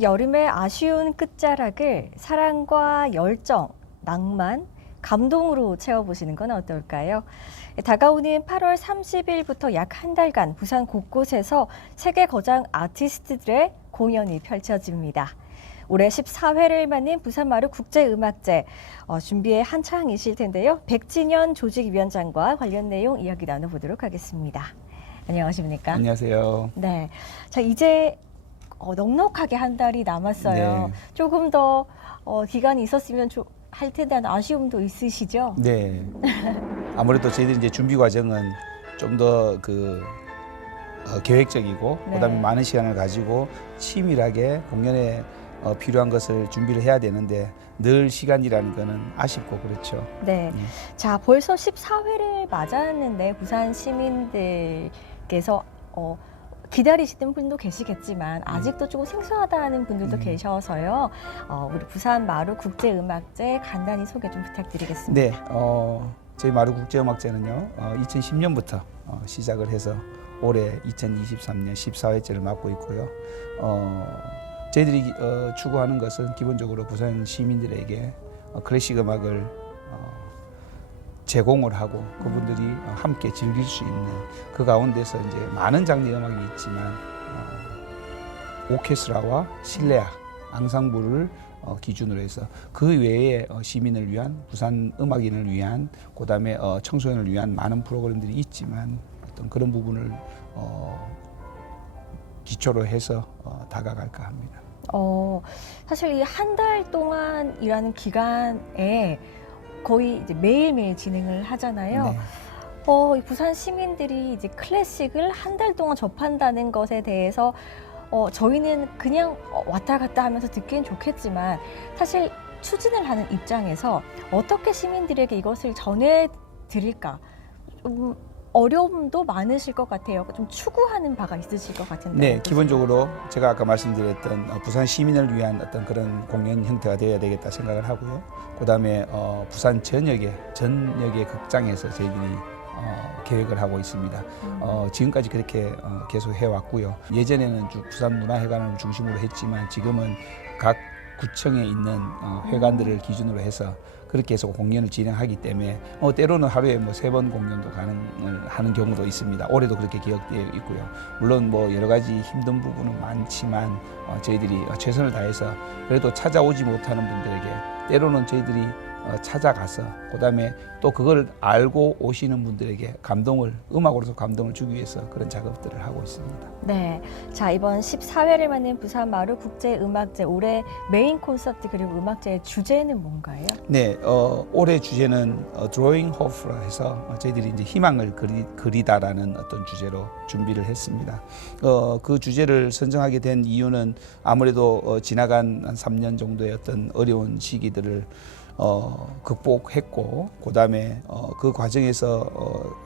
여름의 아쉬운 끝자락을 사랑과 열정, 낭만, 감동으로 채워보시는 건 어떨까요? 다가오는 8월 30일부터 약 한 달간 부산 곳곳에서 세계 거장 아티스트들의 공연이 펼쳐집니다. 올해 14회를 맞는 부산마루 국제음악제 준비에 한창이실 텐데요. 백진현 조직위원장과 관련 내용 이야기 나눠보도록 하겠습니다. 안녕하십니까? 안녕하세요. 네, 자 이제 넉넉하게 한 달이 남았어요. 네. 조금 더 기간이 있었으면 할 텐데 아쉬움도 있으시죠? 네. 아무래도 저희들이 이제 준비 과정은 좀 더 계획적이고 네. 그다음에 많은 시간을 가지고 치밀하게 공연에 필요한 것을 준비를 해야 되는데 늘 시간이라는 거는 아쉽고 그렇죠. 네. 자, 벌써 14회를 맞았는데 부산 시민들께서 기다리시는 분도 계시겠지만 아직도 조금 생소하다는 분들도 계셔서요. 우리 부산 마루 국제음악제 간단히 소개 좀 부탁드리겠습니다. 네. 저희 마루 국제음악제는요. 2010년부터 시작을 해서 올해 2023년 14회째를 맡고 있고요. 저희들이 추구하는 것은 기본적으로 부산 시민들에게 클래식 음악을 제공을 하고 그분들이 함께 즐길 수 있는 그 가운데서 이제 많은 장르의 음악이 있지만 오케스트라와 실내악, 앙상블을 기준으로 해서 그 외에 시민을 위한 부산 음악인을 위한 그다음에 청소년을 위한 많은 프로그램들이 있지만 어떤 그런 부분을 기초로 해서 다가갈까 합니다. 사실 이 한 달 동안 일하는 기간에 거의 이제 매일매일 진행을 하잖아요. 네. 이 부산 시민들이 이제 클래식을 한 달 동안 접한다는 것에 대해서 저희는 그냥 왔다 갔다 하면서 듣기엔 좋겠지만 사실 추진을 하는 입장에서 어떻게 시민들에게 이것을 전해드릴까 좀 어려움도 많으실 것 같아요. 좀 추구하는 바가 있으실 것 같은데. 네, 어떠세요? 기본적으로 제가 아까 말씀드렸던 부산 시민을 위한 어떤 그런 공연 형태가 되어야 되겠다 생각을 하고요. 그다음에 부산 전역의 극장에서 저희들이 계획을 하고 있습니다. 지금까지 그렇게 계속 해왔고요. 예전에는 부산 문화회관을 중심으로 했지만 지금은 각 구청에 있는 회관들을 기준으로 해서 그렇게 해서 공연을 진행하기 때문에 때로는 하루에 3번 공연도 가능을 하는 경우도 있습니다. 올해도 그렇게 기억되어 있고요. 물론 여러 가지 힘든 부분은 많지만 저희들이 최선을 다해서 그래도 찾아오지 못하는 분들에게 때로는 저희들이 찾아가서 그다음에 또 그걸 알고 오시는 분들에게 음악으로서 감동을 주기 위해서 그런 작업들을 하고 있습니다. 네, 자 이번 14회를 맞는 부산 마루 국제음악제 올해 메인 콘서트 그리고 음악제의 주제는 뭔가요? 네, 올해 주제는 Drawing Hope라 해서 저희들이 이제 희망을 그리다라는 어떤 주제로 준비를 했습니다. 그 주제를 선정하게 된 이유는 아무래도 지나간 한 3년 정도의 어떤 어려운 시기들을 극복했고 그다음에 그 과정에서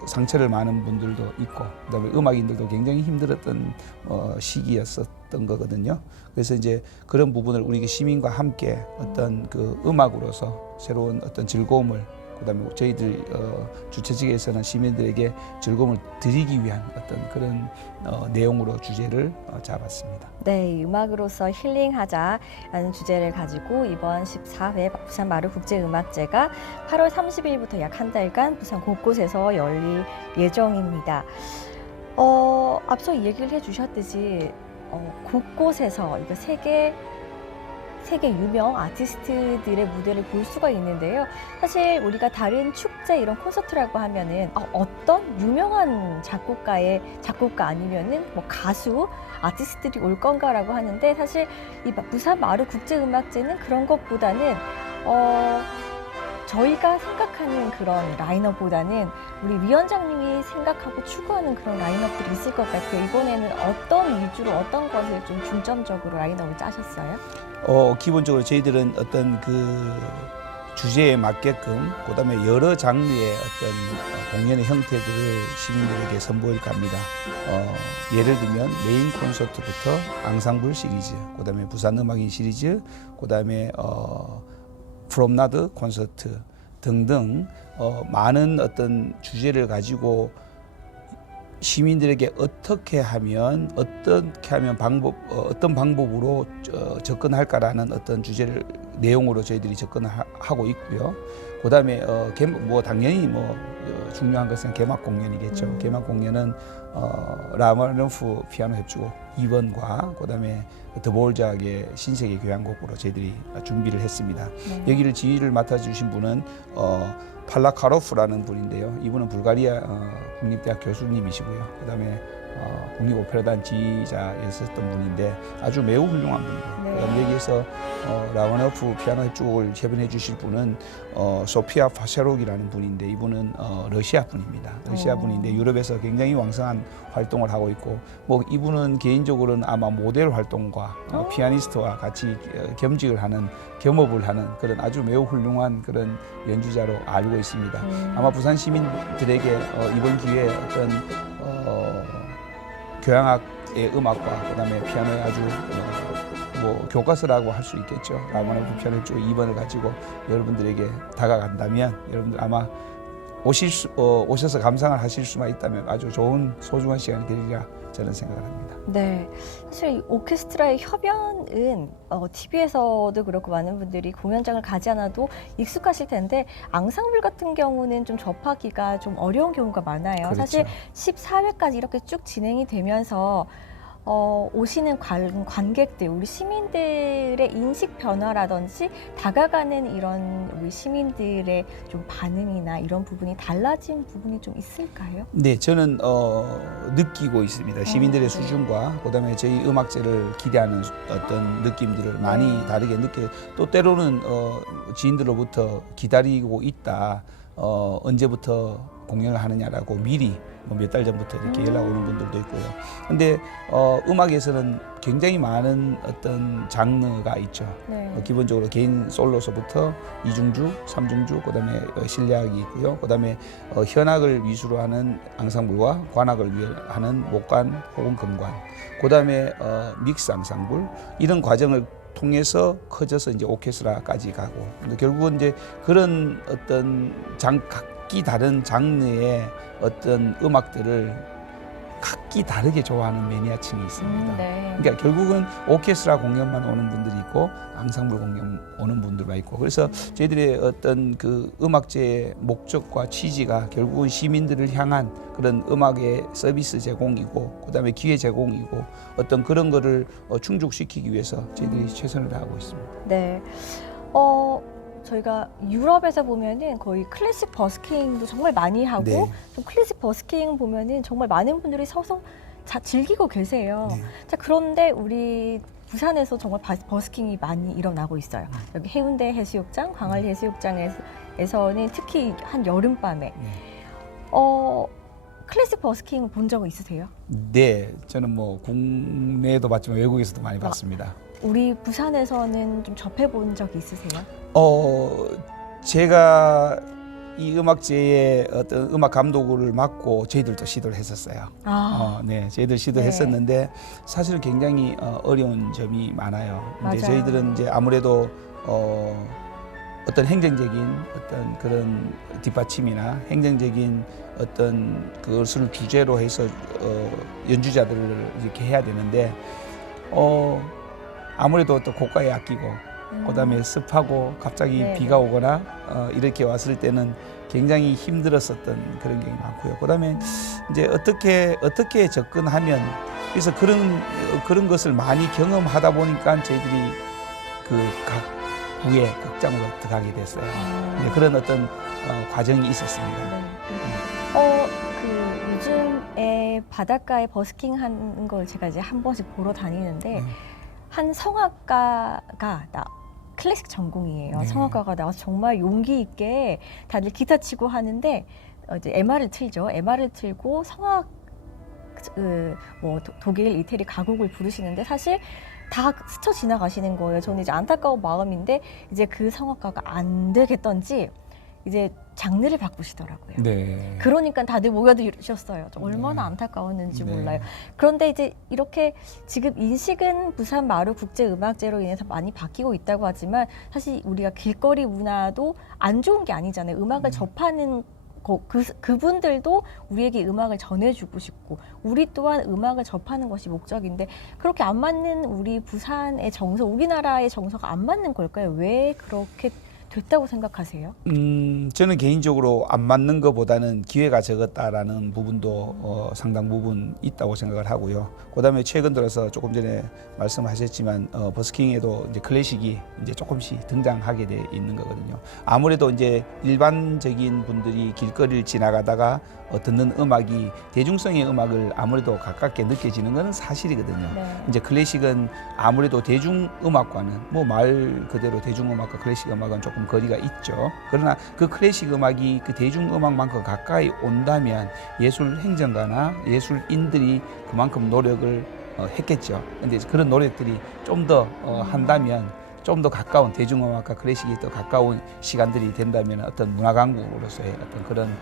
상처를 많은 분들도 있고 그다음에 음악인들도 굉장히 힘들었던 시기였었던 거거든요. 그래서 이제 그런 부분을 우리 시민과 함께 어떤 그 음악으로서 새로운 어떤 즐거움을 그다음에 저희들 주최 측에서는 시민들에게 즐거움을 드리기 위한 어떤 그런 내용으로 주제를 잡았습니다. 네, 음악으로서 힐링하자라는 주제를 가지고 이번 14회 부산 마루 국제음악제가 8월 30일부터 약 한 달간 부산 곳곳에서 열릴 예정입니다. 앞서 얘기를 해주셨듯이 곳곳에서 이거 세계 유명 아티스트들의 무대를 볼 수가 있는데요. 사실 우리가 다른 축제 이런 콘서트라고 하면은 어떤 유명한 작곡가 아니면은 가수 아티스트들이 올 건가라고 하는데 사실 이 부산 마루 국제음악제는 그런 것보다는 저희가 생각하는 그런 라인업보다는 우리 위원장님이 생각하고 추구하는 그런 라인업들이 있을 것 같아요. 이번에는 어떤 위주로 어떤 것을 좀 중점적으로 라인업을 짜셨어요? 기본적으로 저희들은 어떤 그 주제에 맞게끔 그다음에 여러 장르의 어떤 공연의 형태들을 시민들에게 선보일까 합니다. 예를 들면 메인 콘서트부터 앙상블 시리즈, 그다음에 부산 음악인 시리즈, 그다음에 프롬나드 콘서트 등등 많은 어떤 주제를 가지고 시민들에게 어떻게 하면 어떤 방법으로 접근할까라는 어떤 주제를 내용으로 저희들이 접근하고 있고요. 그다음에 뭐 당연히 중요한 것은 개막 공연이겠죠. 개막 공연은 라마노프 피아노 협주곡 2번과 그다음에 드보르작의 신세계 교향곡으로 저희들이 준비를 했습니다. 네. 여기를 지휘를 맡아주신 분은 팔라카로프라는 분인데요. 이분은 불가리아 국립대학 교수님이시고요. 그다음에 국립오페라단 지휘자였었던 분인데 아주 매우 훌륭한 분이고, 네. 그다음에 여기에서 라마노프 피아노 협주곡을 협연해 주실 분은 소피아 파샤록이라는 분인데 이분은 러시아 분입니다. 러시아 분인데 유럽에서 굉장히 왕성한 활동을 하고 있고, 이분은 개인적으로는 아마 모델 활동과 피아니스트와 같이 겸업을 하는 그런 아주 매우 훌륭한 그런 연주자로 알고 있습니다. 아마 부산 시민들에게 이번 기회에 어떤 교향악의 음악과 그다음에 피아노의 아주 교과서라고 할 수 있겠죠. 라마노프 피아노 협주곡 2번을 가지고 여러분들에게 다가간다면 여러분들 아마 오셔서 감상을 하실 수만 있다면 아주 좋은 소중한 시간이 되리라 저는 생각을 합니다. 네, 사실 이 오케스트라의 협연은 TV에서도 그렇고 많은 분들이 공연장을 가지 않아도 익숙하실 텐데 앙상블 같은 경우는 좀 접하기가 좀 어려운 경우가 많아요. 그렇죠. 사실 14회까지 이렇게 쭉 진행이 되면서 오시는 관객들, 우리 시민들의 인식 변화라든지 다가가는 이런 우리 시민들의 좀 반응이나 이런 부분이 달라진 부분이 좀 있을까요? 네, 저는 느끼고 있습니다. 시민들의 수준과 그다음에 저희 음악제를 기대하는 어떤 느낌들을 많이 다르게 또 때로는 지인들로부터 기다리고 있다. 언제부터 공연을 하느냐라고 미리 몇 달 전부터 이렇게 연락 오는 분들도 있고요. 근데 음악에서는 굉장히 많은 어떤 장르가 있죠. 네. 기본적으로 개인 솔로서부터 이중주, 삼중주, 그다음에 실내악이 있고요. 그다음에 현악을 위주로 하는 앙상블과 관악을 위하는 목관 혹은 금관. 그다음에 믹스 앙상블 이런 과정을 통해서 커져서 이제 오케스트라까지 가고. 근데 결국은 이제 그런 어떤 각기 다른 장르의 어떤 음악들을 각기 다르게 좋아하는 매니아층이 있습니다. 네. 그러니까 결국은 오케스트라 공연만 오는 분들이 있고 앙상블 공연 오는 분들만 있고, 그래서 저희들의 어떤 그 음악제의 목적과 취지가 결국은 시민들을 향한 그런 음악의 서비스 제공이고 그다음에 기회 제공이고 어떤 그런 거를 충족시키기 위해서 저희들이 최선을 다하고 있습니다. 네. 저희가 유럽에서 보면은 거의 클래식 버스킹도 정말 많이 하고 네. 좀 클래식 버스킹 보면은 정말 많은 분들이 서서 즐기고 계세요. 네. 자, 그런데 우리 부산에서 정말 버스킹이 많이 일어나고 있어요. 여기 해운대 해수욕장, 광안리 해수욕장에서는 특히 한 여름밤에 클래식 버스킹을 본 적은 있으세요? 네, 저는 국내에도 봤지만 외국에서도 많이 봤습니다. 우리 부산에서는 좀 접해본 적이 있으세요? 제가 이 음악제의 어떤 음악 감독을 맡고 저희들도 시도를 했었어요. 네, 저희들 시도했었는데 사실은 굉장히 어려운 점이 많아요. 이제 맞아요. 저희들은 이제 아무래도 어떤 행정적인 어떤 그런 뒷받침이나 행정적인 어떤 그것을 주제로 해서 연주자들을 이렇게 해야 되는데 아무래도 또 고가의 악기고 그다음에 습하고 갑자기 네, 비가 오거나 이렇게 왔을 때는 굉장히 힘들었었던 그런 경험이 많고요. 그다음에 이제 어떻게 접근하면, 그래서 그런 것을 많이 경험하다 보니까 저희들이 그 각 부의 극장으로 들어가게 됐어요. 이제 그런 어떤 과정이 있었습니다. 네. 그 요즘에 바닷가에 버스킹 하는 걸 제가 이제 한 번씩 보러 다니는데 한 성악가가 클래식 전공이에요. 네. 성악가가 나와서 정말 용기 있게 다들 기타 치고 하는데 이제 MR을 틀죠. MR을 틀고 독일, 이태리 가곡을 부르시는데 사실 다 스쳐 지나가시는 거예요. 저는 이제 안타까운 마음인데 이제 그 성악가가 안 되겠던지 이제 장르를 바꾸시더라고요. 네. 그러니까 다들 모여드셨어요. 얼마나 안타까웠는지 네. 몰라요. 그런데 이제 이렇게 지금 인식은 부산 마루 국제음악제로 인해서 많이 바뀌고 있다고 하지만 사실 우리가 길거리 문화도 안 좋은 게 아니잖아요. 음악을 접하는 그분들도 우리에게 음악을 전해주고 싶고 우리 또한 음악을 접하는 것이 목적인데 그렇게 안 맞는 우리 부산의 정서, 우리나라의 정서가 안 맞는 걸까요? 왜 그렇게 됐다고 생각하세요? 저는 개인적으로 안 맞는 것보다는 기회가 적었다라는 부분도 상당 부분 있다고 생각을 하고요. 그다음에 최근 들어서 조금 전에 말씀하셨지만 버스킹에도 이제 클래식이 이제 조금씩 등장하게 돼 있는 거거든요. 아무래도 이제 일반적인 분들이 길거리를 지나가다가 듣는 음악이 대중성의 음악을 아무래도 가깝게 느껴지는 것은 사실이거든요. 네. 이제 클래식은 아무래도 대중음악과는 뭐 말 그대로 대중음악과 클래식 음악은 조금 거리가 있죠. 그러나 그 클래식 음악이 그 대중음악만큼 가까이 온다면 예술 행정가나 예술인들이 그만큼 노력을 했겠죠. 근데 그런 노력들이 좀 더 한다면 좀 더 가까운 대중음악과 클래식이 더 가까운 시간들이 된다면 어떤 문화강국으로서의 어떤 그런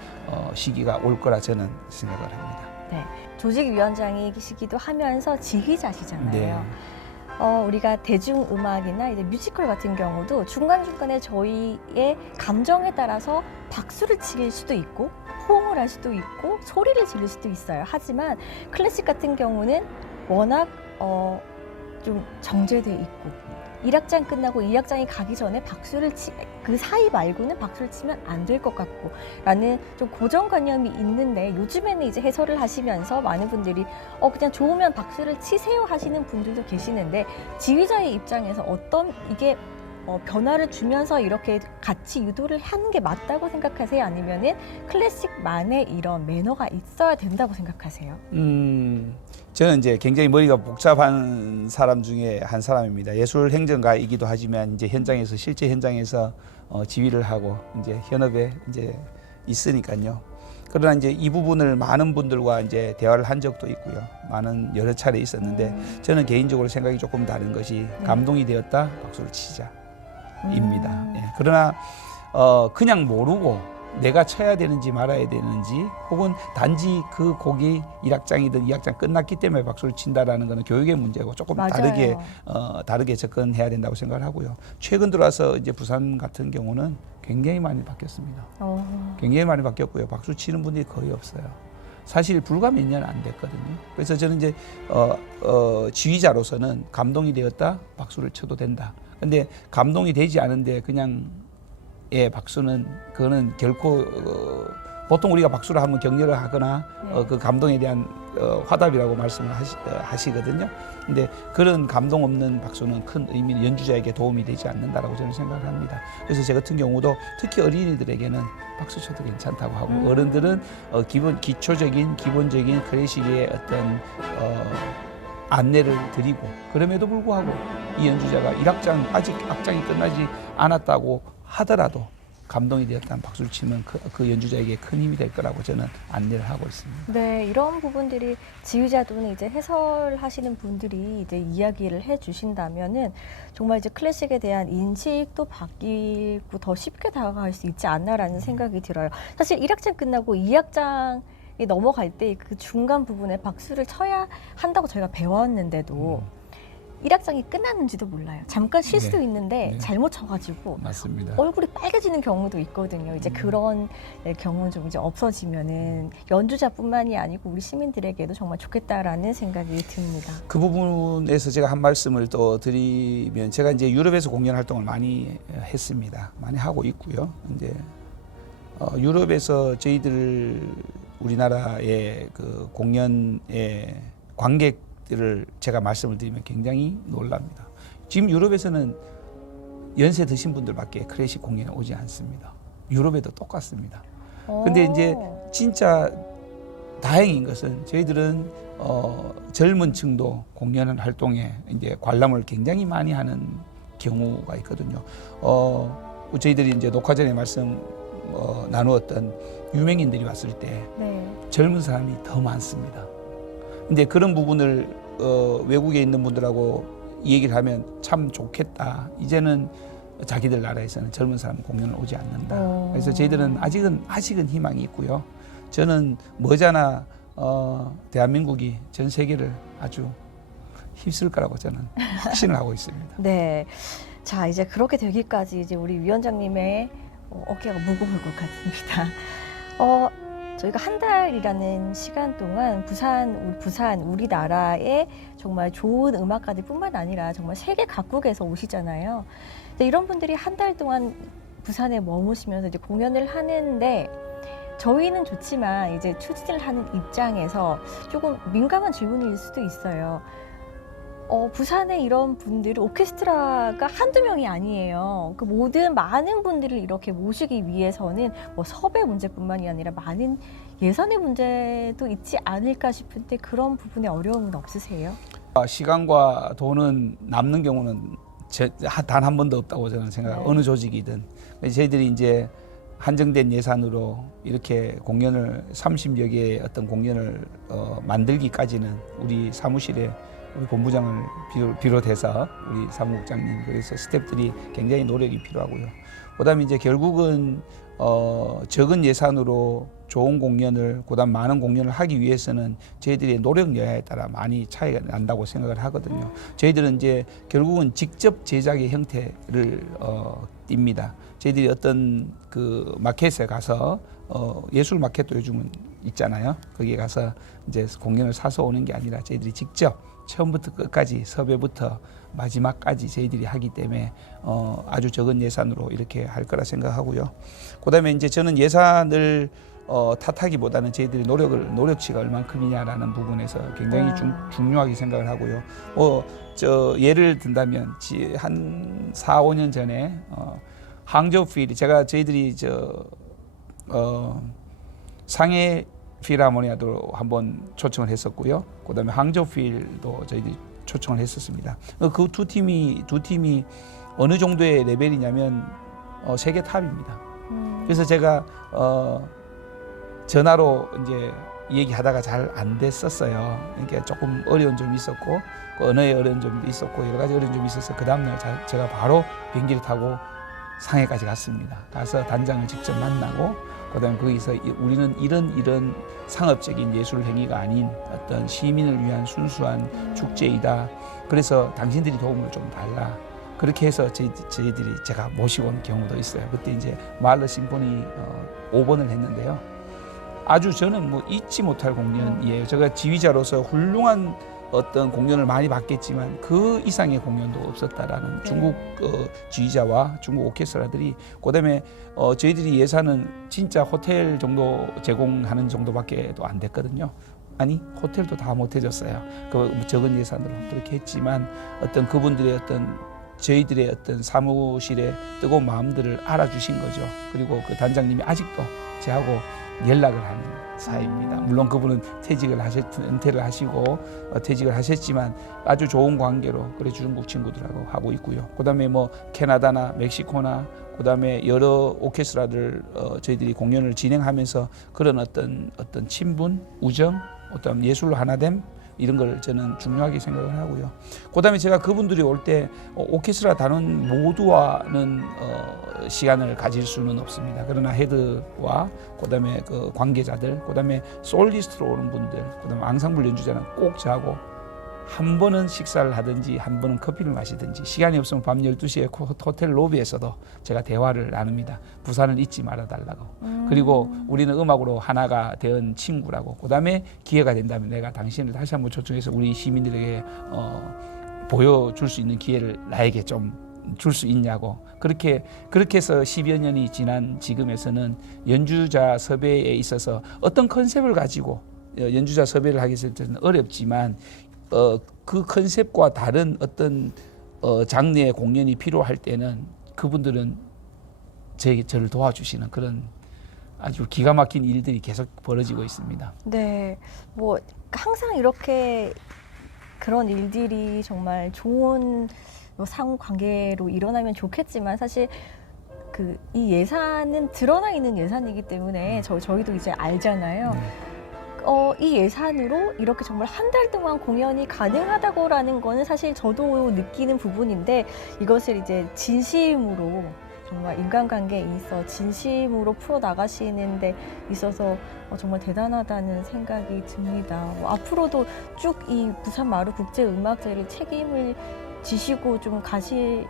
시기가 올 거라 저는 생각을 합니다. 네. 조직위원장이시기도 하면서 지휘자시잖아요. 네. 우리가 대중음악이나 이제 뮤지컬 같은 경우도 중간중간에 저희의 감정에 따라서 박수를 칠 수도 있고 호응을 할 수도 있고 소리를 지를 수도 있어요. 하지만 클래식 같은 경우는 워낙 좀 정제돼 있고 1악장 끝나고 2악장이 가기 전에 그 사이 말고는 박수를 치면 안 될 것 같고 라는 좀 고정관념이 있는데 요즘에는 이제 해설을 하시면서 많은 분들이 그냥 좋으면 박수를 치세요 하시는 분들도 계시는데 지휘자의 입장에서 어떤 이게 변화를 주면서 이렇게 같이 유도를 하는 게 맞다고 생각하세요? 아니면은 클래식만의 이런 매너가 있어야 된다고 생각하세요? 저는 이제 굉장히 머리가 복잡한 사람 중에 한 사람입니다. 예술 행정가이기도 하지만 이제 실제 현장에서 지휘를 하고 이제 현업에 이제 있으니까요. 그러나 이제 이 부분을 많은 분들과 이제 대화를 한 적도 있고요. 여러 차례 있었는데 저는 개인적으로 생각이 조금 다른 것이 감동이 되었다 박수를 치자입니다. 예. 그러나 그냥 모르고 내가 쳐야 되는지 말아야 되는지 혹은 단지 그 곡이 1악장이든 2악장 끝났기 때문에 박수를 친다라는 것은 교육의 문제고 조금 맞아요. 다르게 접근해야 된다고 생각을 하고요. 최근 들어와서 이제 부산 같은 경우는 굉장히 많이 바뀌었습니다. 굉장히 많이 바뀌었고요. 박수 치는 분들이 거의 없어요. 사실 불과 몇 년 안 됐거든요. 그래서 저는 이제 지휘자로서는 감동이 되었다 박수를 쳐도 된다. 근데 감동이 되지 않은데 그냥 박수는 그거는 결코 보통 우리가 박수를 하면 격려를 하거나 그 감동에 대한 화답이라고 말씀을 하시거든요. 근데 그런 감동 없는 박수는 큰 의미는 연주자에게 도움이 되지 않는다라고 저는 생각을 합니다. 그래서 제 같은 경우도 특히 어린이들에게는 박수 쳐도 괜찮다고 하고 어른들은 기초적인 기본적인 클래식의 어떤 안내를 드리고 그럼에도 불구하고 이 연주자가 1악장 아직 악장이 끝나지 않았다고 하더라도 감동이 되었다면 박수를 치면 그 연주자에게 큰 힘이 될 거라고 저는 안내를 하고 있습니다. 네, 이런 부분들이 지휘자 또는 이제 해설하시는 분들이 이제 이야기를 해주신다면은 정말 이제 클래식에 대한 인식도 바뀌고 더 쉽게 다가갈 수 있지 않나라는 생각이 들어요. 사실 1악장 끝나고 2악장 넘어갈 때 그 중간 부분에 박수를 쳐야 한다고 저희가 배웠는데도 1악장이 끝났는지도 몰라요. 잠깐 쉴 수도 있는데 잘못 쳐가지고 맞습니다. 얼굴이 빨개지는 경우도 있거든요. 이제 그런 경우는 좀 이제 없어지면은 연주자뿐만이 아니고 우리 시민들에게도 정말 좋겠다라는 생각이 듭니다. 그 부분에서 제가 한 말씀을 또 드리면 제가 이제 유럽에서 공연 활동을 많이 했습니다. 많이 하고 있고요. 이제 유럽에서 우리나라의 그 공연의 관객들을 제가 말씀을 드리면 굉장히 놀랍니다. 지금 유럽에서는 연세 드신 분들밖에 클래식 공연에 오지 않습니다. 유럽에도 똑같습니다. 근데 이제 진짜 다행인 것은 저희들은 젊은 층도 공연 활동에 이제 관람을 굉장히 많이 하는 경우가 있거든요. 저희들이 이제 녹화 전에 나누었던 유명인들이 왔을 때 젊은 사람이 더 많습니다. 근데 그런 부분을 외국에 있는 분들하고 얘기를 하면 참 좋겠다. 이제는 자기들 나라에서는 젊은 사람 공연을 오지 않는다. 그래서 저희들은 아직은 희망이 있고요. 저는 머지않아 대한민국이 전 세계를 아주 휩쓸 거라고 저는 확신을 하고 있습니다. 네. 자, 이제 그렇게 되기까지 이제 우리 위원장님의 어깨가 무거울 것 같습니다. 저희가 한 달이라는 시간 동안 부산 우리나라의 정말 좋은 음악가들뿐만 아니라 정말 세계 각국에서 오시잖아요. 근데 이런 분들이 한 달 동안 부산에 머무시면서 이제 공연을 하는데 저희는 좋지만 이제 추진을 하는 입장에서 조금 민감한 질문일 수도 있어요. 부산에 이런 분들이 오케스트라가 한두 명이 아니에요. 그 모든 많은 분들을 이렇게 모시기 위해서는 뭐 섭외 문제뿐만이 아니라 많은 예산의 문제도 있지 않을까 싶은데 그런 부분에 어려움은 없으세요? 시간과 돈은 남는 경우는 단 한 번도 없다고 저는 생각해요. 네. 어느 조직이든. 저희들이 이제 한정된 예산으로 이렇게 공연을 30여 개의 어떤 공연을 만들기까지는 우리 사무실에 우리 본부장을 비롯해서 우리 사무국장님 그래서 스태프들이 굉장히 노력이 필요하고요. 그다음에 이제 결국은 적은 예산으로 좋은 공연을 그다음 많은 공연을 하기 위해서는 저희들의 노력 여하에 따라 많이 차이가 난다고 생각을 하거든요. 저희들은 이제 결국은 직접 제작의 형태를 띱니다. 저희들이 어떤 그 마켓에 가서 예술 마켓도 요즘은 있잖아요. 거기에 가서 이제 공연을 사서 오는 게 아니라 저희들이 직접 처음부터 끝까지 섭외부터 마지막까지 저희들이 하기 때문에 아주 적은 예산으로 이렇게 할 거라 생각하고요. 그다음에 이제 저는 예산을 탓하기보다는 저희들이 노력치가 얼만큼이냐라는 부분에서 굉장히 중요하게 생각을 하고요. 예를 든다면 한 4, 5년 전에 항저우 저희들이 상해 필하모니아도 한번 초청을 했었고요. 그다음에 항저우 필도 저희들이 초청을 했었습니다. 그 두 팀이 어느 정도의 레벨이냐면 세계 탑입니다. 그래서 제가 전화로 이제 얘기하다가 잘 안 됐었어요. 그러니까 조금 어려운 점이 있었고 언어의 어려운 점도 있었고 여러 가지 어려운 점이 있어서 그 다음날 제가 바로 비행기를 타고 상해까지 갔습니다. 가서 단장을 직접 만나고 그다음에 거기서 우리는 이런 상업적인 예술 행위가 아닌 어떤 시민을 위한 순수한 축제이다. 그래서 당신들이 도움을 좀 달라. 그렇게 해서 저희들이 제가 모시고 온 경우도 있어요. 그때 이제 마을러 심포니 5번을 했는데요. 아주 저는 뭐 잊지 못할 공연이에요. 제가 지휘자로서 훌륭한 어떤 공연을 많이 봤겠지만 그 이상의 공연도 없었다라는 중국 지휘자와 중국 오케스트라들이 그다음에 저희들이 예산은 진짜 호텔 정도 제공하는 정도밖에 안 됐거든요. 아니 호텔도 다 못 해줬어요. 그 적은 예산으로 그렇게 했지만 어떤 그분들의 어떤 저희들의 어떤 사무실의 뜨거운 마음들을 알아주신 거죠. 그리고 그 단장님이 아직도 저하고 연락을 하는 사이입니다. 물론 그분은 은퇴를 하시고 퇴직을 하셨지만 아주 좋은 관계로 그래 중국 친구들하고 하고 있고요. 그다음에 뭐 캐나다나 멕시코나 그다음에 여러 오케스트라들 저희들이 공연을 진행하면서 그런 어떤 친분, 우정, 어떤 예술로 하나됨 이런 걸 저는 중요하게 생각을 하고요. 그다음에 제가 그분들이 올 때 오케스트라 단원 모두와는 시간을 가질 수는 없습니다. 그러나 헤드와 그다음에 그 관계자들, 그다음에 솔리스트로 오는 분들, 그다음에 앙상블 연주자는 꼭 저하고 한 번은 식사를 하든지 한 번은 커피를 마시든지 시간이 없으면 밤 12시에 호텔 로비에서도 제가 대화를 나눕니다. 부산을 잊지 말아달라고. 그리고 우리는 음악으로 하나가 된 친구라고. 그다음에 기회가 된다면 내가 당신을 다시 한번 초청해서 우리 시민들에게 보여줄 수 있는 기회를 나에게 좀 줄 수 있냐고. 그렇게 해서 10여 년이 지난 지금에서는 연주자 섭외에 있어서 어떤 컨셉을 가지고 연주자 섭외를 하기 위해서는 어렵지만 그 컨셉과 다른 어떤 장르의 공연이 필요할 때는 그분들은 저를 도와주시는 그런 아주 기가 막힌 일들이 계속 벌어지고 있습니다. 네, 뭐 항상 이렇게 그런 일들이 정말 좋은 상호 관계로 일어나면 좋겠지만 사실 이 예산은 드러나 있는 예산이기 때문에 저희도 이제 알잖아요. 이 예산으로 이렇게 정말 한 달 동안 공연이 가능하다고라는 거는 사실 저도 느끼는 부분인데 이것을 이제 진심으로 정말 인간관계에 있어 진심으로 풀어 나가시는 데 있어서 정말 대단하다는 생각이 듭니다. 앞으로도 쭉 이 부산 마루 국제음악제를 책임을 지시고 좀 가주실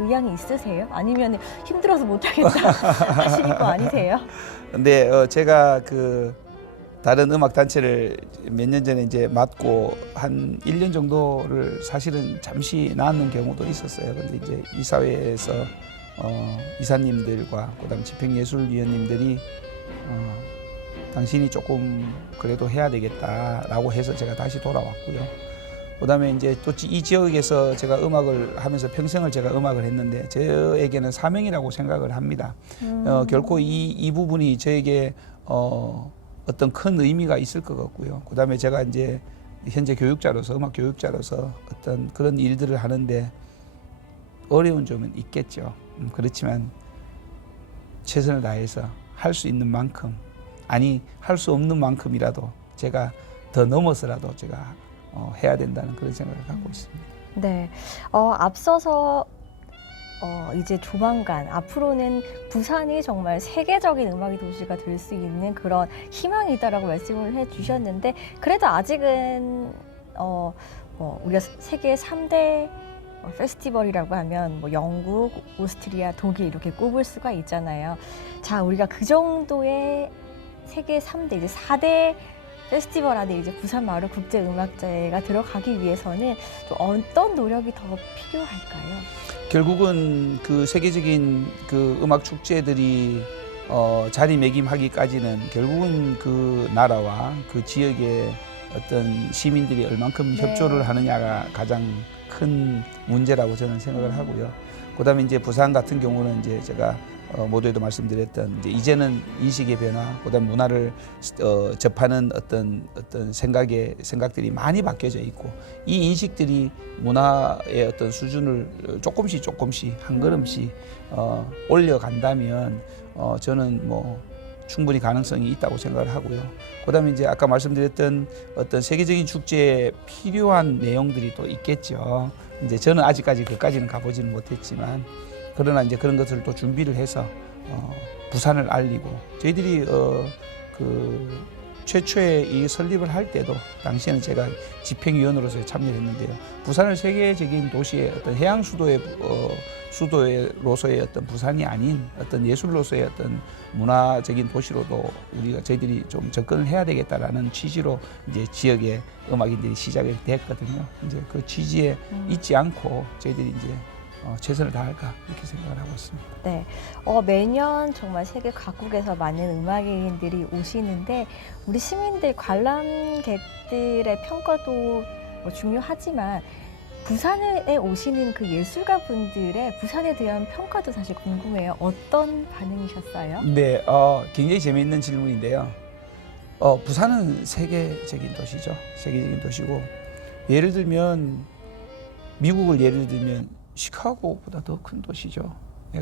의향이 있으세요? 아니면 힘들어서 못하겠다 하시는 거 아니세요? 근데 제가 그 다른 음악 단체를 몇 년 전에 이제 맡고 한 1년 정도를 사실은 잠시 나왔는 경우도 있었어요. 근데 이제 이사회에서 이사님들과 그다음 집행예술위원님들이 당신이 조금 그래도 해야 되겠다라고 해서 제가 다시 돌아왔고요. 그다음에 이제 또 이 지역에서 제가 음악을 하면서 평생을 제가 음악을 했는데 저에게는 사명이라고 생각을 합니다. 결코 이 부분이 저에게 어떤 큰 의미가 있을 것 같고요. 그다음에 제가 이제 현재 교육자로서 음악 교육자로서 어떤 그런 일들을 하는데 어려운 점은 있겠죠. 그렇지만 최선을 다해서 할 수 있는 만큼, 아니 할 수 없는 만큼이라도 제가 더 넘어서라도 제가 해야 된다는 그런 생각을 갖고 있습니다. 네, 앞서서 이제 조만간 앞으로는 부산이 정말 세계적인 음악의 도시가 될 수 있는 그런 희망이 있다라고 말씀을 해주셨는데, 그래도 아직은 우리가 세계 3대 페스티벌이라고 하면 뭐 영국, 오스트리아, 독일 이렇게 꼽을 수가 있잖아요. 자, 우리가 그 정도의 세계 3대, 이제 4대 페스티벌 안에 이제 부산 마루 국제음악제가 들어가기 위해서는 좀 어떤 노력이 더 필요할까요? 결국은 그 세계적인 그 음악 축제들이 자리매김하기까지는 결국은 그 나라와 그 지역의 어떤 시민들이 얼만큼 네. 협조를 하느냐가 가장 큰 문제라고 저는 생각을 하고요. 그다음에 이제 부산 같은 경우는 이제 제가 모두에도 말씀드렸던 이제는 인식의 변화, 그다음 문화를 접하는 어떤 생각들이 많이 바뀌어져 있고, 이 인식들이 문화의 어떤 수준을 조금씩 한 걸음씩 올려간다면 저는 뭐 충분히 가능성이 있다고 생각을 하고요. 그다음에 이제 아까 말씀드렸던 어떤 세계적인 축제에 필요한 내용들이 또 있겠죠. 이제 저는 아직까지 그까지는 가보지는 못했지만, 그러나 이제 그런 것을 또 준비를 해서 부산을 알리고, 저희들이 그 최초에 이 설립을 할 때도 당시에는 제가 집행위원으로서 참여를 했는데요. 부산을 세계적인 도시의 어떤 해양 수도로서의 어떤 부산이 아닌 어떤 예술로서의 어떤 문화적인 도시로도 저희들이 좀 접근을 해야 되겠다라는 취지로 이제 지역의 음악인들이 시작이 됐거든요. 이제 그 취지에 잊지 않고 저희들이 이제 최선을 다할까 이렇게 생각을 하고 있습니다. 네, 매년 정말 세계 각국에서 많은 음악인들이 오시는데, 우리 시민들, 관람객들의 평가도 뭐 중요하지만 부산에 오시는 그 예술가분들의 부산에 대한 평가도 사실 궁금해요. 어떤 반응이셨어요? 네, 굉장히 재미있는 질문인데요. 부산은 세계적인 도시죠. 세계적인 도시고, 예를 들면 미국을 예를 들면 시카고보다 더 큰 도시죠.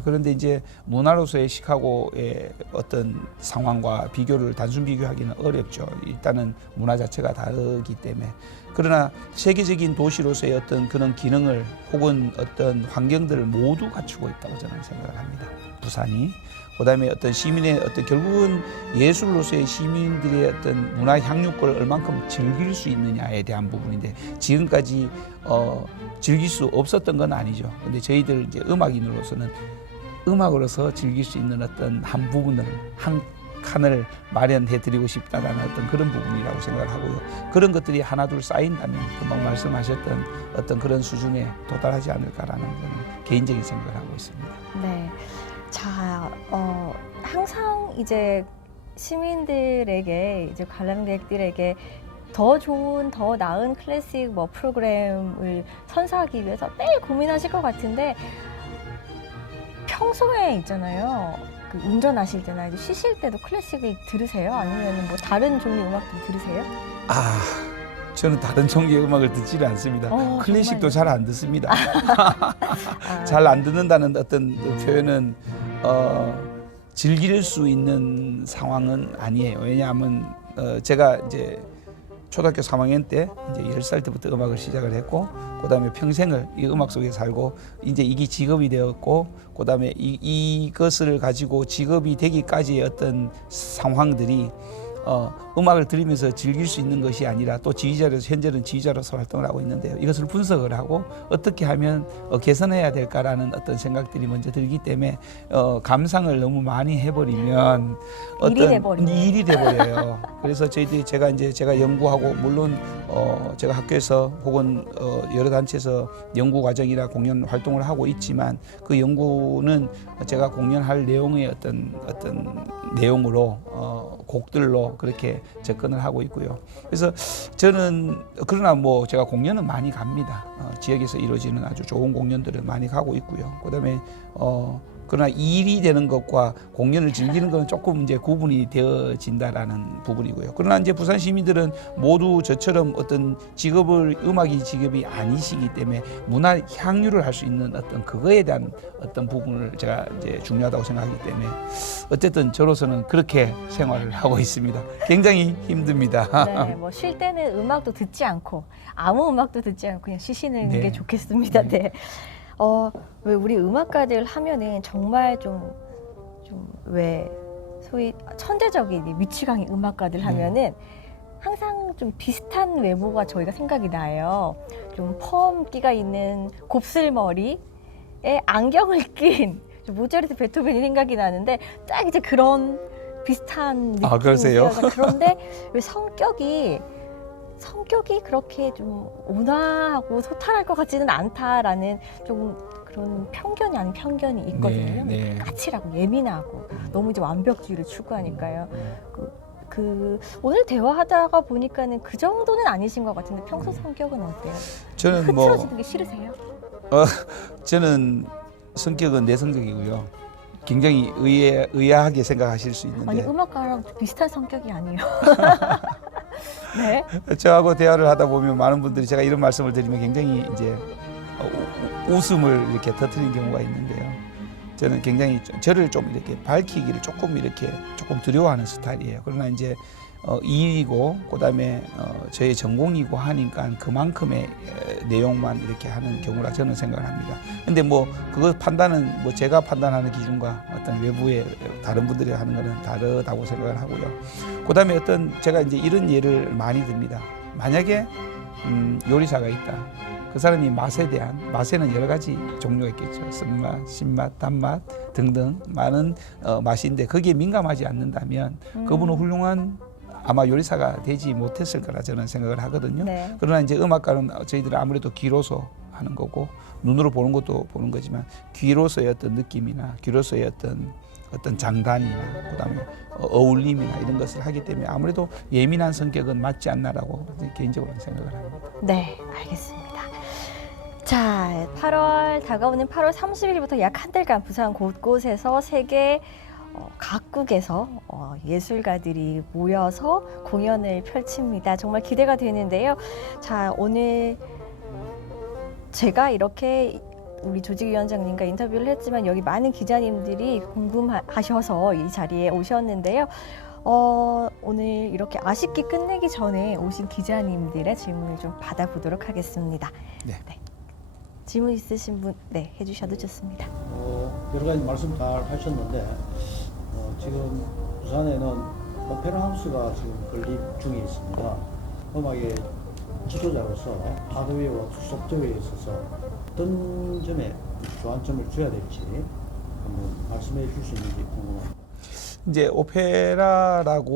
그런데 이제 문화로서의 시카고의 어떤 상황과 비교를 단순 비교하기는 어렵죠. 일단은 문화 자체가 다르기 때문에. 그러나 세계적인 도시로서의 어떤 그런 기능을 혹은 어떤 환경들을 모두 갖추고 있다고 저는 생각을 합니다. 부산이. 그다음에 어떤 시민의 어떤 결국은 예술로서의 시민들의 어떤 문화 향유권을 얼만큼 즐길 수 있느냐에 대한 부분인데, 지금까지 즐길 수 없었던 건 아니죠. 근데 저희들 이제 음악인으로서는 음악으로서 즐길 수 있는 어떤 한 부분을, 한 칸을 마련해 드리고 싶다라는 어떤 그런 부분이라고 생각을 하고요. 그런 것들이 하나둘 쌓인다면 금방 말씀하셨던 어떤 그런 수준에 도달하지 않을까라는 저는 개인적인 생각을 하고 있습니다. 네. 자, 항상 이제 시민들에게, 이제 관람객들에게 더 좋은, 더 나은 클래식 뭐 프로그램을 선사하기 위해서 매일 고민하실 것 같은데, 평소에 있잖아요. 그 운전하실 때나 이제 쉬실 때도 클래식을 들으세요? 아니면 뭐 다른 종류 음악도 들으세요? 저는 다른 종류의 음악을 듣지를 않습니다. 클래식도 잘 안 듣습니다. 잘 안 듣는다는 어떤 표현은 즐길 수 있는 상황은 아니에요. 왜냐하면 제가 이제 초등학교 3학년 때 이제 10살 때부터 음악을 시작을 했고, 그다음에 평생을 이 음악 속에 살고, 이제 이게 직업이 되었고, 그다음에 이것을 가지고 직업이 되기까지의 어떤 상황들이 음악을 들으면서 즐길 수 있는 것이 아니라 또 지휘자로서 현재는 지휘자로서 활동을 하고 있는데요. 이것을 분석을 하고 어떻게 하면 개선해야 될까라는 어떤 생각들이 먼저 들기 때문에 감상을 너무 많이 해버리면 일이 돼버려요. 그래서 제가 연구하고 물론 제가 학교에서 혹은 여러 단체에서 연구 과정이나 공연 활동을 하고 있지만 그 연구는 제가 공연할 내용의 어떤 내용으로 곡들로 그렇게 접근을 하고 있고요. 그래서 저는 그러나 뭐 제가 공연은 많이 갑니다. 지역에서 이루어지는 아주 좋은 공연들을 많이 가고 있고요. 그다음에 그러나 일이 되는 것과 공연을 즐기는 것은 조금 이제 구분이 되어진다라는 부분이고요. 그러나 이제 부산 시민들은 모두 저처럼 어떤 음악이 직업이 아니시기 때문에 문화 향유를 할 수 있는 어떤 그거에 대한 어떤 부분을 제가 이제 중요하다고 생각하기 때문에 어쨌든 저로서는 그렇게 생활을 하고 있습니다. 굉장히 힘듭니다. 네, 뭐 쉴 때는 음악도 듣지 않고 아무 음악도 듣지 않고 그냥 쉬시는 네. 게 좋겠습니다. 네. 왜 우리 음악가들 하면은 정말 왜 소위 천재적인 미치광이 음악가들 하면은 항상 좀 비슷한 외모가 저희가 생각이 나요. 좀 펌기가 있는 곱슬머리에 안경을 낀 모차르트, 베토벤이 생각이 나는데 딱 이제 그런 비슷한 느낌이에요. 그러세요? 그런데 왜 성격이 그렇게 좀 온화하고 소탈할 것 같지는 않다라는 좀 그런 편견이 아닌 편견이 있거든요. 네. 까칠하고 예민하고 너무 이제 완벽주의를 추구하니까요. 오늘 대화하다가 보니까는 그 정도는 아니신 것 같은데 평소 성격은 어때요? 저는 흐트러지는 게 싫으세요? 저는 성격은 내성적이고요. 굉장히 의아하게 생각하실 수 있는데 아니 음악가랑 비슷한 성격이 아니에요. 네. 저하고 대화를 하다 보면 많은 분들이 제가 이런 말씀을 드리면 굉장히 이제 웃음을 이렇게 터뜨리는 경우가 있는데요. 저는 굉장히 저를 좀 이렇게 밝히기를 조금 두려워하는 스타일이에요. 그러나 이제 일이고 그다음에 저의 전공이고 하니까 그만큼의 내용만 이렇게 하는 경우라 저는 생각을 합니다. 근데 뭐 그거 판단은 뭐 제가 판단하는 기준과 어떤 외부의 다른 분들이 하는 거는 다르다고 생각을 하고요. 그다음에 제가 이제 이런 예를 많이 듭니다. 만약에 요리사가 있다. 그 사람이 맛에는 여러 가지 종류가 있겠죠. 쓴맛, 신맛, 단맛 등등 많은 맛인데 거기에 민감하지 않는다면 그분은 훌륭한 아마 요리사가 되지 못했을 거라 저는 생각을 하거든요. 네. 그러나 이제 음악가는 저희들은 아무래도 귀로서 하는 거고 눈으로 보는 것도 보는 거지만 귀로서의 어떤 느낌이나 귀로서의 어떤 장단이나 그다음에 어울림이나 이런 것을 하기 때문에 아무래도 예민한 성격은 맞지 않나라고 개인적으로 생각을 합니다. 네, 알겠습니다. 자, 다가오는 8월 30일부터 약 한 달간 부산 곳곳에서 세계 각국에서 예술가들이 모여서 공연을 펼칩니다. 정말 기대가 되는데요. 자, 오늘 제가 이렇게 우리 조직위원장님과 인터뷰를 했지만 여기 많은 기자님들이 궁금하셔서 이 자리에 오셨는데요. 오늘 이렇게 아쉽게 끝내기 전에 오신 기자님들의 질문을 좀 받아보도록 하겠습니다. 네. 질문 있으신 분 해주셔도 좋습니다. 여러 가지 말씀 잘 하셨는데 지금 부산에는 오페라 하우스가 지금 건립 중에 있습니다. 음악의 지도자로서 하드웨어와 소프트웨어에 있어서 어떤 점에 주안점을 줘야 될지 한번 말씀해 줄 수 있는지 궁금합니다. 이제 오페라라고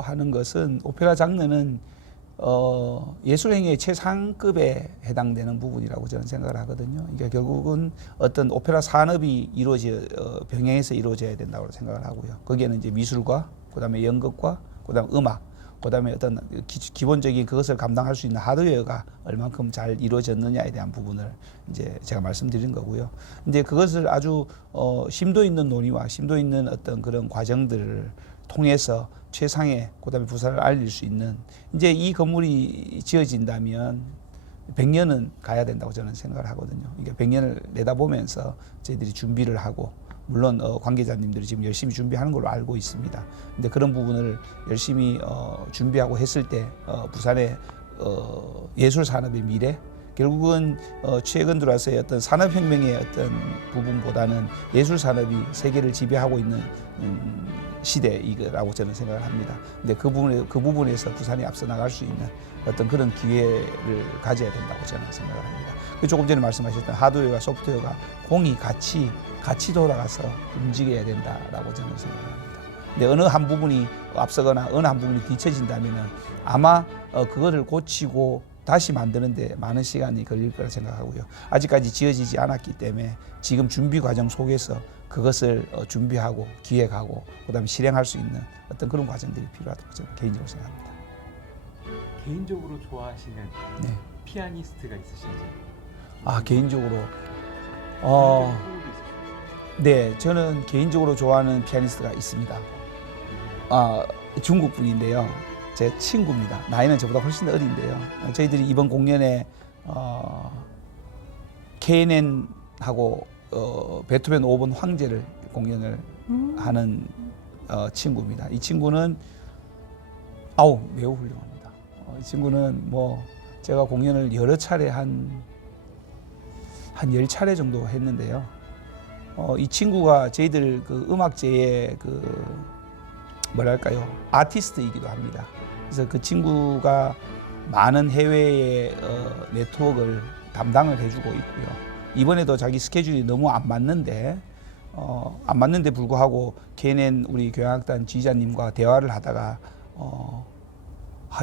하는 것은 오페라 장르는 예술행위의 최상급에 해당되는 부분이라고 저는 생각을 하거든요. 그러니까 결국은 어떤 오페라 산업이 병행해서 이루어져야 된다고 생각을 하고요. 거기에는 이제 미술과 그다음에 연극과 그다음에 음악, 그다음에 어떤 기본적인 그것을 감당할 수 있는 하드웨어가 얼만큼 잘 이루어졌느냐에 대한 부분을 이제 제가 말씀드린 거고요. 이제 그것을 아주 심도 있는 논의와 심도 있는 어떤 그런 과정들을 통해서 최상의 그다음에 부산을 알릴 수 있는 이제 이 건물이 지어진다면 100년은 가야 된다고 저는 생각을 하거든요. 그러니까 100년을 내다보면서 저희들이 준비를 하고 물론 관계자님들이 지금 열심히 준비하는 걸로 알고 있습니다. 근데 그런 부분을 열심히 준비하고 했을 때 부산의 예술 산업의 미래 결국은 최근 들어와서의 어떤 산업혁명의 어떤 부분보다는 예술 산업이 세계를 지배하고 있는 시대이라고 저는 생각을 합니다. 근데 그 부분에서 부산이 앞서 나갈 수 있는 어떤 그런 기회를 가져야 된다고 저는 생각을 합니다. 조금 전에 말씀하셨던 하드웨어와 소프트웨어가 공이 같이 돌아가서 움직여야 된다라고 저는 생각을 합니다. 근데 어느 한 부분이 앞서거나 어느 한 부분이 뒤처진다면은 아마 그거를 고치고 다시 만드는데 많은 시간이 걸릴 거라 생각하고요. 아직까지 지어지지 않았기 때문에 지금 준비 과정 속에서 그것을 준비하고 기획하고 그다음에 실행할 수 있는 어떤 그런 과정들이 필요하다고 저는 개인적으로 생각합니다. 개인적으로 좋아하시는 네. 피아니스트가 있으신지? 개인적으로 후보도 네, 저는 개인적으로 좋아하는 피아니스트가 있습니다. 중국 분인데요. 제 친구입니다. 나이는 저보다 훨씬 어린데요. 저희들이 이번 공연에 KNN하고 베토벤 5번 황제를 공연을 하는 친구입니다. 이 친구는 매우 훌륭합니다. 이 친구는 뭐 제가 공연을 여러 차례 한 10차례 정도 했는데요. 이 친구가 저희들 그 음악제의 뭐랄까요, 아티스트이기도 합니다. 그래서 그 친구가 많은 해외의 네트워크를 담당을 해주고 있고요. 이번에도 자기 스케줄이 너무 안 맞는데 불구하고 KNN 우리 교향악단 지휘자님과 대화를 하다가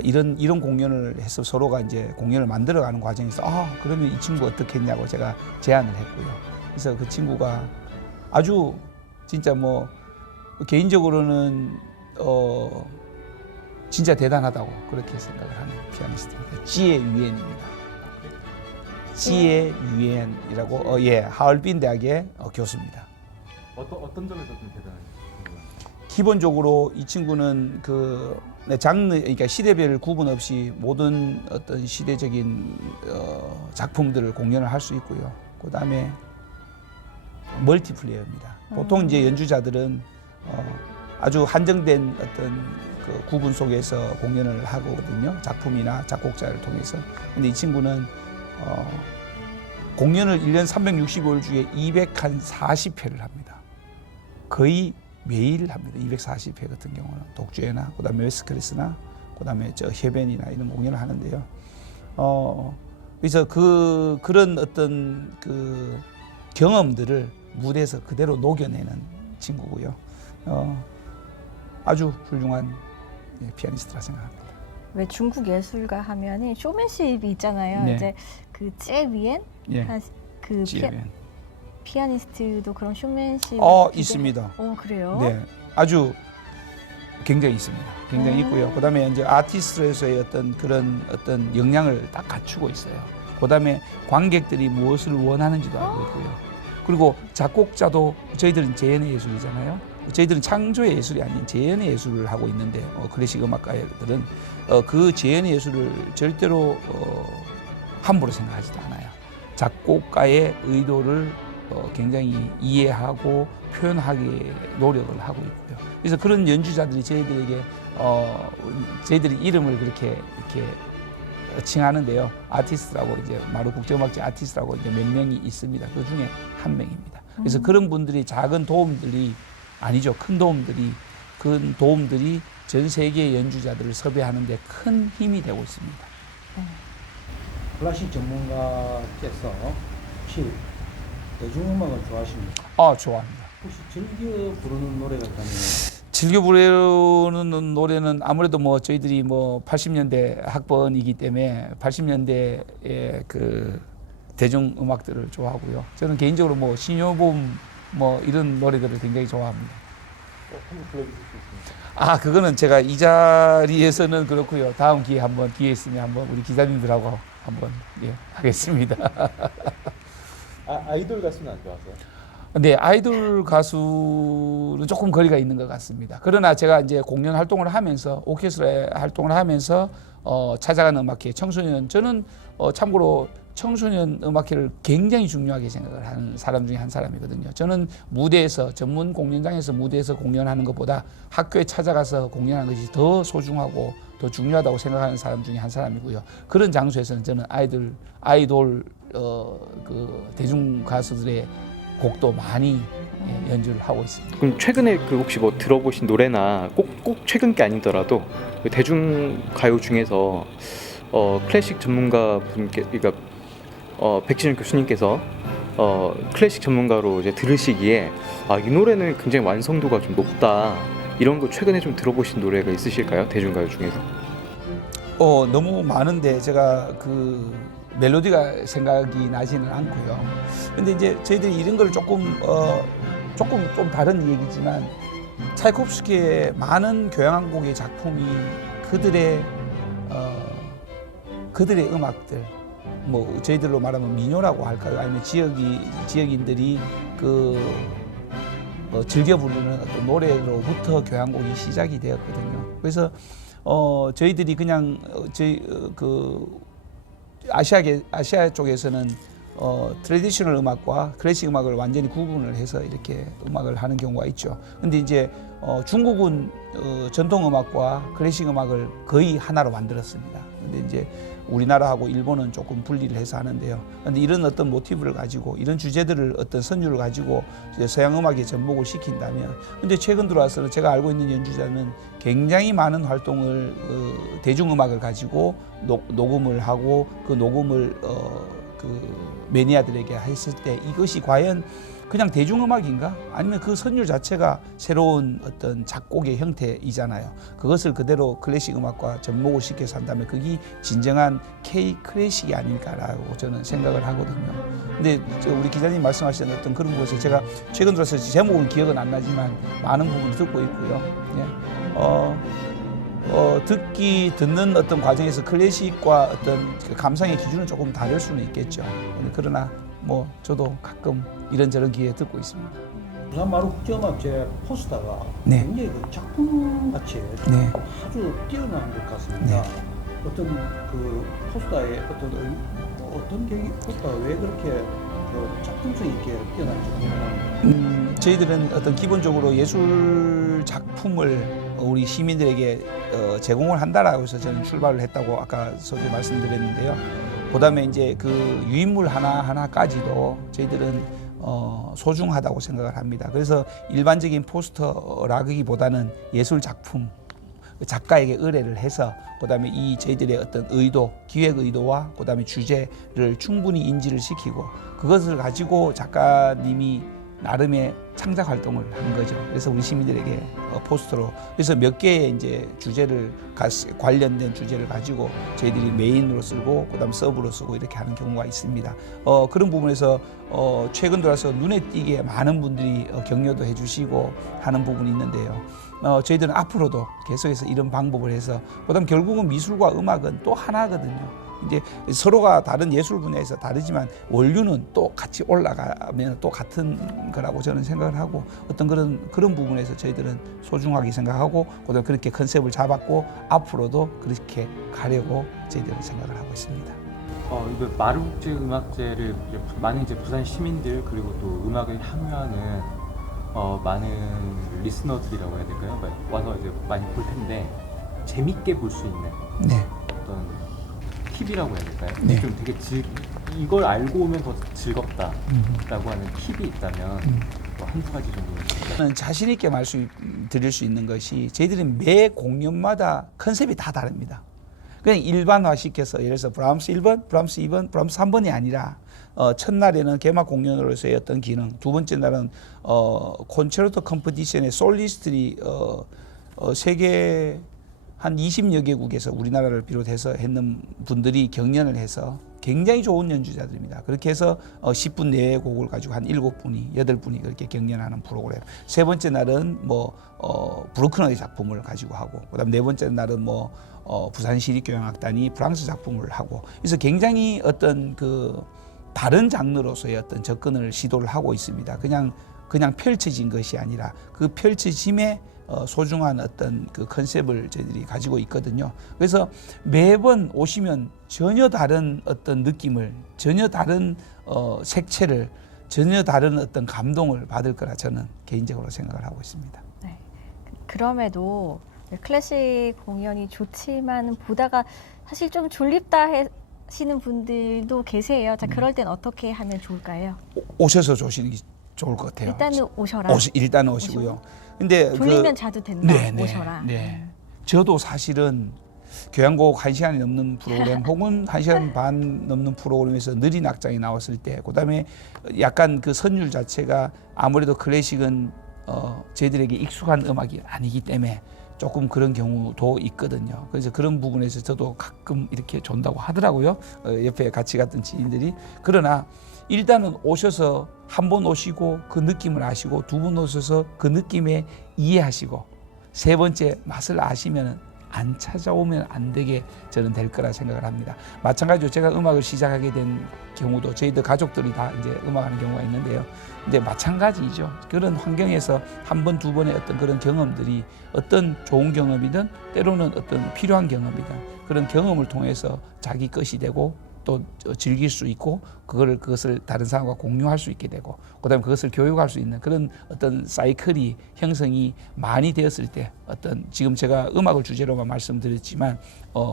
이런 공연을 해서 서로가 이제 공연을 만들어가는 과정에서 그러면 이 친구 어떻게 했냐고 제가 제안을 했고요. 그래서 그 친구가 아주 진짜 뭐 개인적으로는 진짜 대단하다고 그렇게 생각을 하는 피아니스트입니다. 지혜 유엔입니다. 지혜 유엔이라고 하얼빈 대학의 교수입니다. 어떤 점에서 좀 대단하신가요? 기본적으로 이 친구는 그러니까 시대별 구분 없이 모든 어떤 시대적인 작품들을 공연을 할 수 있고요. 그다음에 멀티플레이어입니다. 보통 이제 연주자들은 아주 한정된 어떤 그 구분 속에서 공연을 하거든요. 작품이나 작곡자를 통해서. 근데 이 친구는 공연을 1년 365일 중에 240회를 합니다. 거의 매일 합니다. 240회 같은 경우는 독주회나 그다음에 웨스크레스나 그다음에 협연이나 이런 공연을 하는데요. 그래서 그런 어떤 그 경험들을 무대에서 그대로 녹여내는 친구고요. 아주 훌륭한 피아니스트라 생각합니다. 왜 중국 예술가 하면은 쇼맨십이 있잖아요. 네. 이제 그 쯔위엔 그 지혜변. 피아니스트도 그런 쇼맨십 있습니다. 그래요? 네, 아주 굉장히 있습니다. 굉장히 있고요. 그다음에 이제 아티스트로서의 그런 어떤 역량을 딱 갖추고 있어요. 그다음에 관객들이 무엇을 원하는지도 알고 있고요. 그리고 작곡자도 저희들은 재현의 예술이잖아요. 저희들은 창조의 예술이 아닌 재현의 예술을 하고 있는데 클래식 음악가들은 그 재현의 예술을 절대로 함부로 생각하지도 않아요. 작곡가의 의도를 굉장히 이해하고 표현하기 노력을 하고 있고요. 그래서 그런 연주자들이 저희들에게 저희들이 이름을 그렇게 이렇게 칭하는데요. 아티스트라고 이제 마루 국제음악제 아티스트라고 이제 몇 명이 있습니다. 그 중에 한 명입니다. 그래서 그런 분들이 작은 도움들이 아니죠. 큰 도움들이 전 세계의 연주자들을 섭외하는 데 큰 힘이 되고 있습니다. 클래식 전문가께서 혹시 대중음악을 좋아하십니까? 좋아합니다. 혹시 즐겨 부르는 노래가 있다면? 즐겨 부르는 노래는 아무래도 뭐 저희들이 뭐 80년대 학번이기 때문에 80년대의 그 대중음악들을 좋아하고요. 저는 개인적으로 뭐 신효범 뭐 이런 노래들을 굉장히 좋아합니다. 한번 불러주실 수 있습니까? 그거는 제가 이 자리에서는 그렇고요. 다음 기회 있으면 한번 우리 기자님들하고 한번 하겠습니다. 아이돌 가수는 안 좋아하세요? 네, 아이돌 가수는 조금 거리가 있는 것 같습니다. 그러나 제가 이제 공연 활동을 하면서 오케스트라 활동을 하면서 찾아가는 음악회 청소년 저는 참고로 청소년 음악회를 굉장히 중요하게 생각을 하는 사람 중에 한 사람이거든요. 저는 무대에서 전문 공연장에서 무대에서 공연하는 것보다 학교에 찾아가서 공연하는 것이 더 소중하고 더 중요하다고 생각하는 사람 중에 한 사람이고요. 그런 장소에서는 저는 아이돌 그 대중 가수들의 곡도 많이 연주를 하고 있습니다. 그럼 최근에 그 혹시 뭐 들어보신 노래나 꼭 최근 게 아니더라도 그 대중 가요 중에서 클래식 전문가 분께, 그러니까 백진영 교수님께서 클래식 전문가로 이제 들으시기에 이 노래는 굉장히 완성도가 좀 높다, 이런 거 최근에 좀 들어보신 노래가 있으실까요? 대중가요 중에서? 너무 많은데 제가 그 멜로디가 생각이 나지는 않고요. 근데 이제 저희들이 이런 걸 조금 좀 다른 얘기지만 차이콥스키의 많은 교향곡의 작품이 그들의 음악들, 뭐 저희들로 말하면 민요라고 할까요? 아니면 지역인들이 즐겨 부르는 어떤 노래로부터 교향곡이 시작이 되었거든요. 그래서 저희들이 그냥 아시아 쪽에서는 트래디셔널 음악과 클래식 음악을 완전히 구분을 해서 이렇게 음악을 하는 경우가 있죠. 근데 이제 중국은 전통 음악과 클래식 음악을 거의 하나로 만들었습니다. 근데 이제 우리나라하고 일본은 조금 분리를 해서 하는데요. 근데 이런 어떤 모티브를 가지고 이런 주제들을 어떤 선율을 가지고 이제 서양 음악에 접목을 시킨다면, 근데 최근 들어와서는 제가 알고 있는 연주자는 굉장히 많은 활동을 대중음악을 가지고 녹음을 하고 그 녹음을 매니아들에게 했을 때 이것이 과연 그냥 대중음악인가? 아니면 그 선율 자체가 새로운 어떤 작곡의 형태이잖아요. 그것을 그대로 클래식 음악과 접목을 시켜서 한다면 그게 진정한 K 클래식이 아닐까라고 저는 생각을 하거든요. 근데 우리 기자님 말씀하신 어떤 그런 것을 제가 최근 들어서 제목은 기억은 안 나지만 많은 부분을 듣고 있고요. 듣는 어떤 과정에서 클래식과 어떤 그 감상의 기준은 조금 다를 수는 있겠죠. 그러나 뭐 저도 가끔 이런저런 기회에 듣고 있습니다. 부산 마루 국제음악제 포스터가 네. 굉장히 그 작품같이 네. 아주 뛰어난 것 같습니다. 네. 어떤 그 포스터의 어떤 계기, 포스터가 왜 그렇게 그 작품성 있게 뛰어난지 궁금합니다. 저희들은 어떤 기본적으로 예술 작품을 우리 시민들에게 제공을 한다라고 해서 저는 출발을 했다고 아까 서두에 말씀드렸는데요. 그다음에 이제 그 유인물 하나까지도 저희들은 소중하다고 생각을 합니다. 그래서 일반적인 포스터라기보다는 예술 작품, 작가에게 의뢰를 해서 그다음에 이 저희들의 어떤 의도, 기획 의도와 그다음에 주제를 충분히 인지를 시키고 그것을 가지고 작가님이 나름의 창작 활동을 한 거죠. 그래서 우리 시민들에게 포스터로, 그래서 몇 개의 이제 관련된 주제를 가지고 저희들이 메인으로 쓰고 그다음 서브로 쓰고 이렇게 하는 경우가 있습니다. 그런 부분에서 최근 들어서 눈에 띄게 많은 분들이 격려도 해주시고 하는 부분이 있는데요. 저희들은 앞으로도 계속해서 이런 방법을 해서 그다음 결국은 미술과 음악은 또 하나거든요. 이제 서로가 다른 예술 분야에서 다르지만 원류는 또 같이 올라가면 또 같은 거라고 저는 생각을 하고 어떤 그런 부분에서 저희들은 소중하게 생각하고 그다음 그렇게 컨셉을 잡았고 앞으로도 그렇게 가려고 저희들은 생각을 하고 있습니다. 이거 마루국제음악제를 많은 이제 부산 시민들 그리고 또 음악을 향유하는 많은 리스너들이라고 해야 될까요? 와서 이제 많이 볼 텐데 재밌게 볼 수 있는 네. 어떤 팁이라고 해야 될까요? 네. 좀 되게 이걸 알고 오면 더 즐겁다라고 하는 팁이 있다면 한두 가지 정도. 저는 자신 있게 말씀드릴 수 있는 것이 저희들이 매 공연마다 컨셉이 다 다릅니다. 그냥 일반화시켜서 예를 들어서 브람스 1번, 브람스 2번, 브람스 3번이 아니라 첫날에는 개막 공연으로서의 어떤 기능, 두 번째 날은 콘체르토 컴포지션의 솔리스트들이 세계 한 20여 개국에서 우리나라를 비롯해서 했는 분들이 경연을 해서 굉장히 좋은 연주자들입니다. 그렇게 해서 10분 내외의 곡을 가지고 한 7분이, 8분이 그렇게 경연하는 프로그램. 세 번째 날은 브루크너의 작품을 가지고 하고, 그다음 네 번째 날은 부산시립교향악단이 프랑스 작품을 하고, 그래서 굉장히 어떤 다른 장르로서의 어떤 접근을 시도를 하고 있습니다. 그냥 펼쳐진 것이 아니라 그 펼쳐짐에 소중한 어떤 그 컨셉을 저희들이 가지고 있거든요. 그래서 매번 오시면 전혀 다른 어떤 느낌을, 전혀 다른 색채를, 전혀 다른 어떤 감동을 받을 거라 저는 개인적으로 생각을 하고 있습니다. 네. 그럼에도 클래식 공연이 좋지만 보다가 사실 좀 졸립다 하시는 분들도 계세요. 자, 그럴 땐 어떻게 하면 좋을까요? 오셔서 조시는 게 좋을 것 같아요. 일단은 오셔라. 일단 오시고요. 근데 졸리면 자도 된다. 오셔라. 네. 저도 사실은 교향곡 1시간이 넘는 프로그램 혹은 1시간 반 넘는 프로그램에서 느린 악장이 나왔을 때, 그다음에 약간 그 선율 자체가 아무래도 클래식은 저희들에게 익숙한 음악이 아니기 때문에 조금 그런 경우도 있거든요. 그래서 그런 부분에서 저도 가끔 이렇게 존다고 하더라고요. 옆에 같이 갔던 지인들이. 그러나 일단은 오셔서 한 번 오시고 그 느낌을 아시고, 두 번 오셔서 그 느낌에 이해하시고, 세 번째 맛을 아시면 안 찾아오면 안 되게 저는 될 거라 생각을 합니다. 마찬가지로 제가 음악을 시작하게 된 경우도 저희들 가족들이 다 이제 음악하는 경우가 있는데요. 근데 마찬가지죠. 그런 환경에서 한 번, 두 번의 어떤 그런 경험들이 어떤 좋은 경험이든 때로는 어떤 필요한 경험이든 그런 경험을 통해서 자기 것이 되고 또 즐길 수 있고 그것을 다른 사람과 공유할 수 있게 되고 그다음에 그것을 교육할 수 있는 그런 어떤 사이클이 형성이 많이 되었을 때 어떤 지금 제가 음악을 주제로만 말씀드렸지만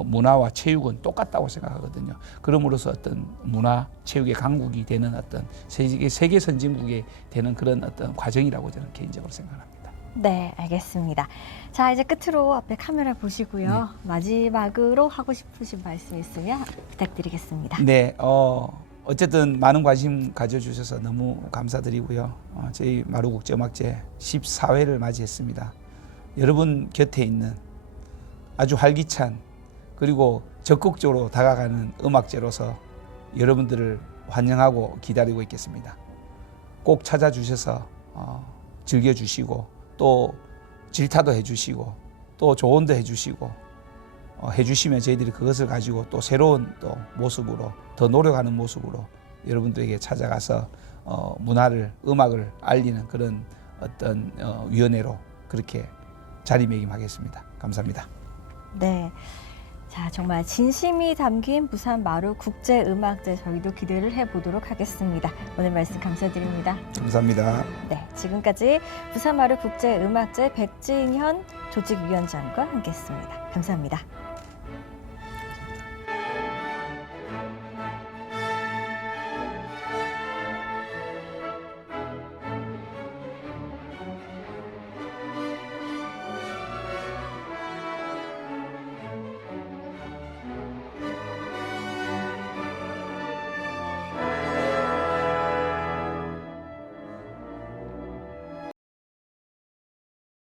문화와 체육은 똑같다고 생각하거든요. 그럼으로써 어떤 문화 체육의 강국이 되는 어떤 세계 선진국이 되는 그런 어떤 과정이라고 저는 개인적으로 생각합니다. 네, 알겠습니다. 자, 이제 끝으로 앞에 카메라 보시고요. 마지막으로 하고 싶으신 말씀 있으면 부탁드리겠습니다. 네, 어쨌든 많은 관심 가져주셔서 너무 감사드리고요. 저희 마루국제음악제 14회를 맞이했습니다. 여러분 곁에 있는 아주 활기찬 그리고 적극적으로 다가가는 음악제로서 여러분들을 환영하고 기다리고 있겠습니다. 꼭 찾아주셔서 즐겨주시고 또 질타도 해주시고 또 조언도 해주시고 해주시면 저희들이 그것을 가지고 또 새로운 또 모습으로 더 노력하는 모습으로 여러분들에게 찾아가서 문화를 음악을 알리는 그런 어떤 위원회로 그렇게 자리매김하겠습니다. 감사합니다. 네. 자, 정말 진심이 담긴 부산 마루국제음악제 저희도 기대를 해보도록 하겠습니다. 오늘 말씀 감사드립니다. 감사합니다. 네, 지금까지 부산 마루국제음악제 백진현 조직위원장과 함께했습니다. 감사합니다.